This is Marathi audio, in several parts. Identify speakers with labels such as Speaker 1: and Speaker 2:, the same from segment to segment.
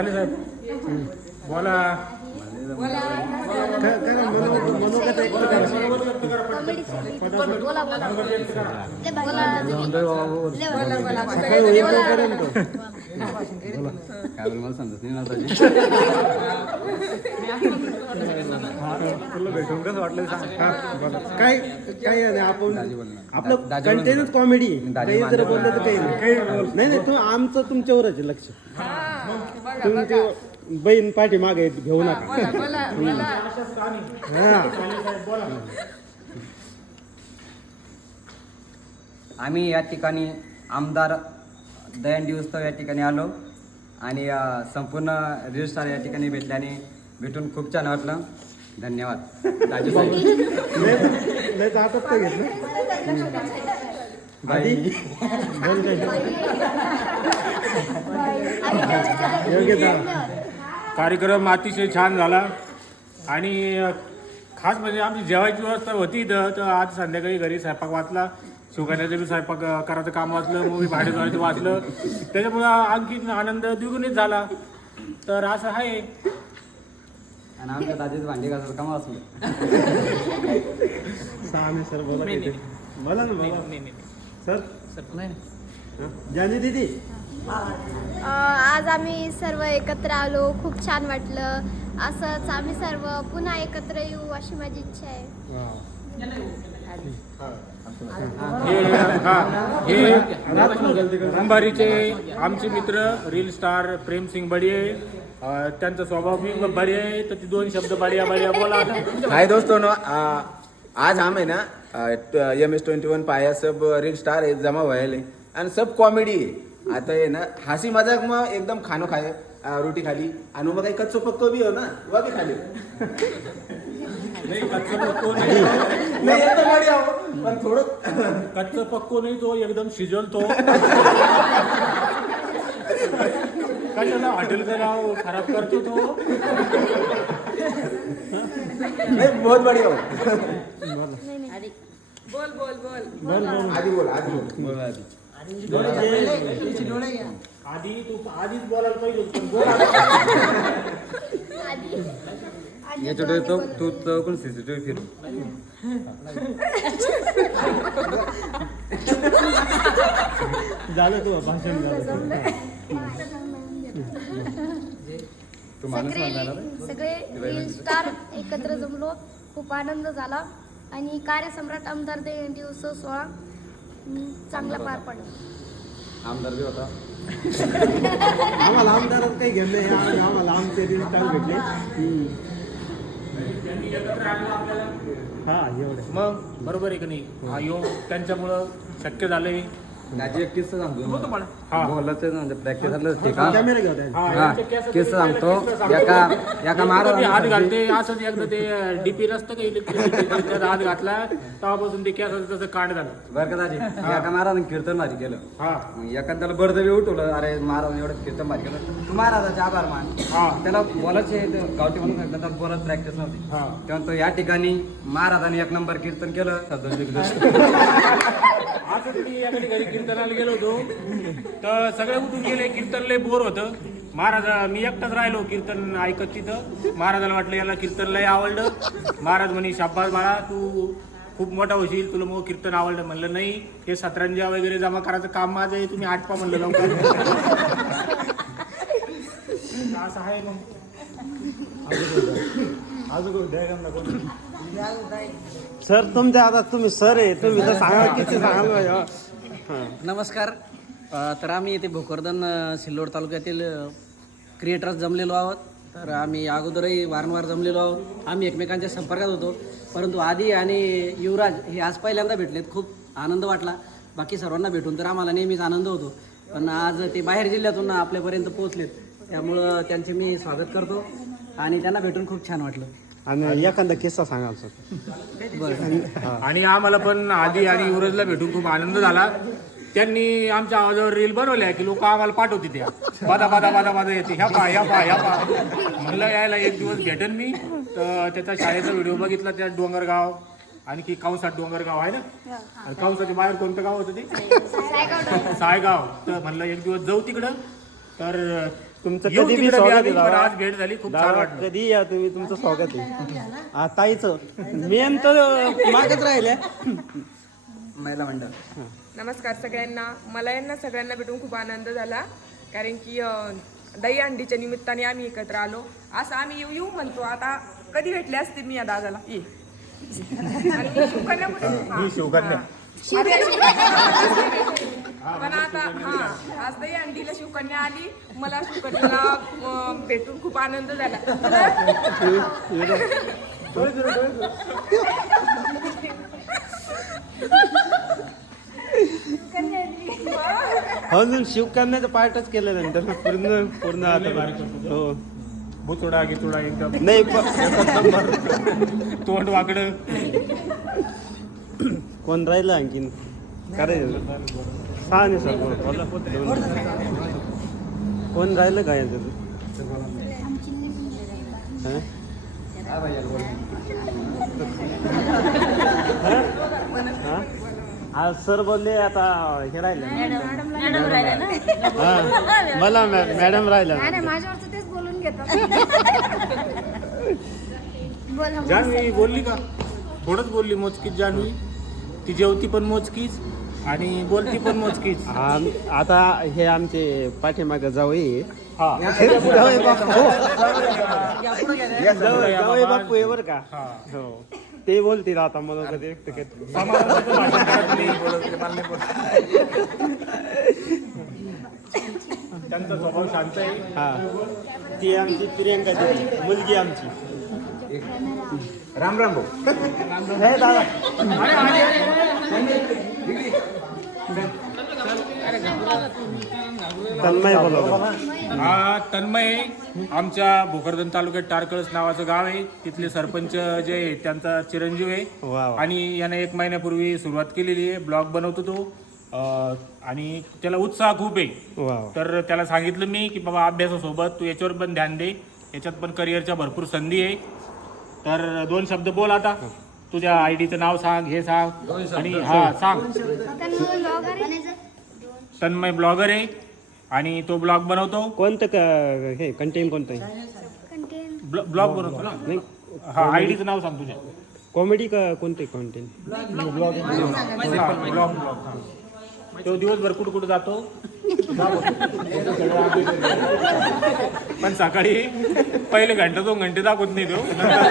Speaker 1: बोला भेटून कसं वाटलं काय काय आपण आपलं कंटेनच कॉमेडी जर बोललं तर काही नाही तू आमचं तुमच्यावरच आहे लक्ष तुमचे बहीण पाठी मागे घेऊ नका
Speaker 2: आम्ही या ठिकाणी आमदार दयानंद उत्सव या ठिकाणी आलो आणि संपूर्ण रील स्टार या ठिकाणी भेटून खूप छान वाटलं. धन्यवाद. कार्यक्रम अतिशय छान झाला आणि खास म्हणजे आमची जेवायची व्यवस्था होती इथं. तर आज संध्याकाळी घरी स्वयंपाक वाचला, सुगंधाचं बी स्वयंपाक करायचं काम वाचलं, मूवी भाडे जायचं वाचलं, त्याच्यामुळं आणखी आनंद द्विगुणित झाला. तर असं आहे आणि आमच्या दादीच भांडी घासायचं काम वाचलं.
Speaker 1: सर बोला ना सर जानी दीदी.
Speaker 3: आज आम्ही सर्व एकत्र आलो, खूप छान वाटलं. असंच आम्ही सर्व पुन्हा एकत्र येऊ अशी माझी इच्छा आहे.
Speaker 1: हे अंबारीचे आमचे मित्र रील स्टार प्रेम सिंग बडिये, त्यांचा स्वभाव भी बढिया है. तर ती दोन शब्द बढिया बढिया बोला.
Speaker 4: हाय दोस्तों, आज हम है ना MS21 पाया सब रील स्टार है जमा भयल है आणि सब कॉमेडी है. आता है ना हंसी मजाक में एकदम खानो खाए रोटी खाली आणि मग काही कच्चो पक्को भी हो ना वह भी खाली.
Speaker 1: नहीं कच्चा पक्को नहीं
Speaker 4: नाही तो बढ़िया हो पण थोडं
Speaker 1: कच्चा पक्को नहीं तो एकदम शिजल तो कशाला हॉटेलचं नाव खराब करतो तो.
Speaker 4: नहीं बहुत बढ़िया हो.
Speaker 3: बोल
Speaker 4: आधी बोल
Speaker 1: आधी तू आधीच बोलायला पाहिजे होतं. बोल
Speaker 2: याच्याकडे तो तू चौकून CCTV फिरू.
Speaker 1: झालं तू भाषण झालं.
Speaker 3: सगळे रील स्टार एकत्र जमलो, खूप आनंद झाला आणि कार्यसम्राट आमदार दयानंद उत्सव सोहळा चांगला पार पडला.
Speaker 2: आमदार बी होता.
Speaker 1: आम्हाला आमदारात काही घेणं नाही, आम्हाला आमचे रील स्टार भेटले. हा एवढे मग बरोबर आहे की नाही. हा योग त्यांच्यामुळं शक्य झालंय.
Speaker 2: माझी एक किस्सा सांगतो.
Speaker 1: हा.
Speaker 2: बोलायचं म्हणजे प्रॅक्टिस झालं ठीक आहे.
Speaker 1: कॅमेरा घेऊ
Speaker 2: हा किस्सा सांगतो. एका महाराज
Speaker 1: हात घालते असंच एकदा ते डीपी रस्ता काही इलेक्ट्रिसिटी हात घातला तेव्हापासून ते केसाचं तसं कांड झालं.
Speaker 2: बरं का दाजी, एका महाराजांनी कीर्तन भारी केलं.
Speaker 1: हा
Speaker 2: एखाद्याला बळजबरी उठवलं, अरे महाराज एवढं कीर्तन भारी केलं, तू महाराजाचे आभार मान.
Speaker 1: हा
Speaker 2: त्याला बोलायचे गावठी म्हणून सांगितलं, त्याला बोलत प्रॅक्टिस नव्हती.
Speaker 1: हा
Speaker 2: तेव्हा तो या ठिकाणी महाराजांनी एक नंबर कीर्तन केलं.
Speaker 1: असं मी एखादी घरी कीर्तनाला गेलो होतो तर सगळे उठून गेले. कीर्तन लय बोर होतं. महाराज मी एकटाच राहिलो कीर्तन ऐकत तिथं. महाराजाला वाटलं याला कीर्तन लय आवडलं. महाराज म्हणे शाब्बास बाळा तू खूप मोठा होशील, तुला मग कीर्तन आवडलं. म्हणलं नाही, हे सतरंजा वगैरे जमा करायचं काम माझं आहे, तुम्ही आटपा म्हणलं लवकर. असं आहे मग सर तुमच्या आता तुम्ही सर आहे, तुम्ही तर सांगा किती सांगा.
Speaker 5: नमस्कार. तर आम्ही इथे भोकरदन सिल्लोड तालुक्यातील क्रिएटर्स जमलेलो आहोत. तर आम्ही अगोदरही वारंवार जमलेलो आहोत. आम्ही एकमेकांच्या संपर्कात होतो, परंतु आदी आणि युवराज हे आज पहिल्यांदा भेटलेत. खूप आनंद वाटला. बाकी सर्वांना भेटून तर आम्हाला नेहमीच आनंद होतो, पण आज ते बाहेर जिल्ह्यातून आपल्यापर्यंत पोहोचलेत, त्यामुळं त्यांचे मी स्वागत करतो आणि त्यांना भेटून खूप छान वाटलं.
Speaker 1: आणि एखादा किस्सा सांगा सर. आणि आम्हाला पण आधी आणि युवराजला भेटून खूप आनंद झाला. त्यांनी आमच्या आवाजावर रील बनवल्या की लोक आम्हाला पाठवते त्या बादा बादा बादा बादा येते ह्या पा म्हणलं यायला एक दिवस भेटेन मी. तर त्याचा शाळेचा व्हिडिओ बघितला. त्या डोंगरगाव आणखी कंसात डोंगरगाव आहे ना, कंसाच्या बाहेर कोणतं गाव होतं ते? सायगाव. तर म्हणलं एक दिवस जाऊ तिकडं. तर
Speaker 6: तुमचं
Speaker 1: येऊ
Speaker 6: कधी बी
Speaker 1: तिकडे
Speaker 6: स्वागत
Speaker 1: आम्ही,
Speaker 6: आहे
Speaker 1: पण
Speaker 6: दादा.
Speaker 1: आज भेट झाली खूप छान
Speaker 6: दादा,
Speaker 1: वाटलं.
Speaker 6: कधी या तुम्ही, तुमचं स्वागत आहे. ताईचं मेन तर मागच राहिले.
Speaker 4: महिला मंडळ.
Speaker 7: नमस्कार सगळ्यांना. मला यांना सगळ्यांना भेटून खूप आनंद झाला, कारण की दहीहंडीच्या निमित्ताने आम्ही एकत्र आलो. असं आम्ही येऊ येऊ म्हणतो. आता कधी भेटले असते मी या दादाला ये. आणि मी शिवकन्या
Speaker 1: मी शिवकन्या.
Speaker 7: पण आता आज दहीहंडीला शिवकन्या आली. मला शिवकन्याला भेटून खूप आनंद झाला.
Speaker 6: अजून शिवकन्याचं पार्टच केलं नाही त्याला पूर्ण पूर्ण आता. हो
Speaker 1: बुचुडा गिचुडा एकदम
Speaker 6: नाही
Speaker 1: तोंड वाकडं.
Speaker 6: कोण राहिलं आणखीन करायचं सहा नाही सर बोला. कोण राहिलं काय याचं? हं? हं? आज सर बोलले आता हे राहिलं. हा मला मॅडम राहिलं.
Speaker 3: नाही नाही माझ्यावरचं तेच बोलून घेतात. बोला
Speaker 1: जान्हवी बोलली का? थोडंच बोलली मोजकीच जान्हवी. ती जेवती पण मोजकीच आणि बोलती पण मोजकीच.
Speaker 6: आता हे आमचे पाठीमागं जावई
Speaker 1: हा.
Speaker 6: जावई बापू
Speaker 1: जावई
Speaker 6: बापू आहे बरं का. हो ते बोलतील आता मला कधी
Speaker 1: समाधानाचं भाषण करत नाही. त्यांचा स्वभाव शांत आहे.
Speaker 6: हा ती आमची प्रियंका मुलगी आमची.
Speaker 4: राम राम भाऊ.
Speaker 6: हे दादा तन्मय बोला.
Speaker 1: हा तन्मय आमच्या भोकरदन तालुक्यात टारकळस नावाचं गाव आहे. तिथले सरपंच जे आहे त्यांचा चिरंजीव आहे.
Speaker 6: वा वा.
Speaker 1: आणि याने 1 महिन्यापूर्वी सुरुवात केलेली आहे. ब्लॉग बनवतो तो आणि त्याला उत्साह खूप आहे.
Speaker 6: वा वा.
Speaker 1: तर त्याला सांगितलं मी की बाबा अभ्यासासोबत तू याच्यावर पण ध्यान दे. याच्यात पण करिअरच्या भरपूर संधी आहे. तर 2 शब्द बोल आता. तुझ्या आयडीचं नाव सांग, हे सांग आणि हा सांग. तन्मय ब्लॉगर आहे आणि तो ब्लॉग बनवतो.
Speaker 6: कोणतं हे कंटेंट कोणतं आहे?
Speaker 1: ब्लॉग बनवतो ना.
Speaker 6: नाही
Speaker 1: हा आयडीचं नाव सांग तुझ्या.
Speaker 6: कॉमेडी का कोणते कंटेंट?
Speaker 1: ब्लॉग तो दिवसभर कुठं कुठं जातो. पण सकाळी पहिले घंटा 2 घंटे दाखवत नाही तो.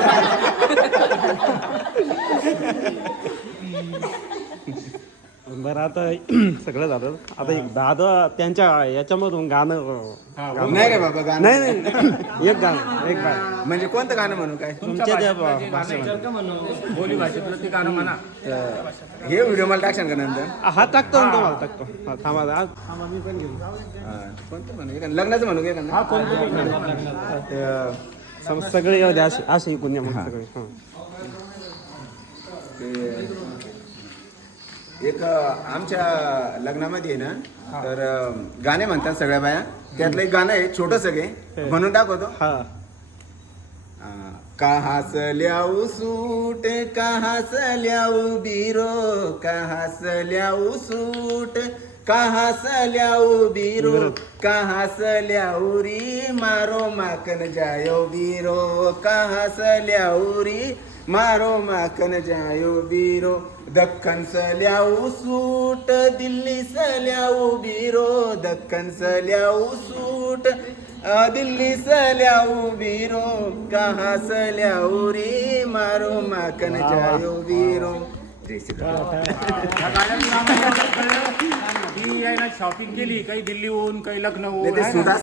Speaker 6: बरं आता सगळं झालं. आता एक दादा त्यांच्या याच्यामधून गाणं
Speaker 4: नाही रे बाबा गाणं.
Speaker 6: नाही नाही एक गाणं एक गाणं
Speaker 4: म्हणजे कोणतं गाणं म्हणू काय?
Speaker 6: तुमच्या त्या
Speaker 1: बोली भाषेतलं ते गाणं म्हणा.
Speaker 4: हे व्हिडिओ मला टाकशाल का नंतर?
Speaker 6: हा टाकतो ना तुम्हाला टाकतो. हा, थांबा आज मी पण घेऊन
Speaker 4: कोणतं म्हणू? एखादं लग्नाचं म्हणू का एखादं?
Speaker 1: हा कोणतं
Speaker 6: सगळे येऊ द्या असे असे ऐकून या मग सगळे. हां
Speaker 4: एक आमच्या लग्नामध्ये आहे ना, तर गाणे म्हणतात सगळ्या बाया. त्यातलं एक गाणं आहे छोटं सगळे म्हणून दाखवतो.
Speaker 6: हा
Speaker 4: कहास ल्याऊ सूट कहास ल्याऊ बिरो कहास ल्याऊ सूट कहास ल्याऊ बिरो कहास ल्याऊ री मारो माकन जायो बिरो कहास ल्याऊ री मारो माकन जायो बिरो दक्कन सल्याऊ सूट दिल्ली सल्याऊ बिरो दक्कन सल्याऊ सूट दिल्ली सल्याऊ बिरो कहाँ सल्याऊ री मारो माकन जायो बिरो. जय श्री राम.
Speaker 1: या गाण्याचं नाव कळलं की यायला शॉपिंग केली काही दिल्लीहून काही लखनऊ.
Speaker 4: ते सुद्धा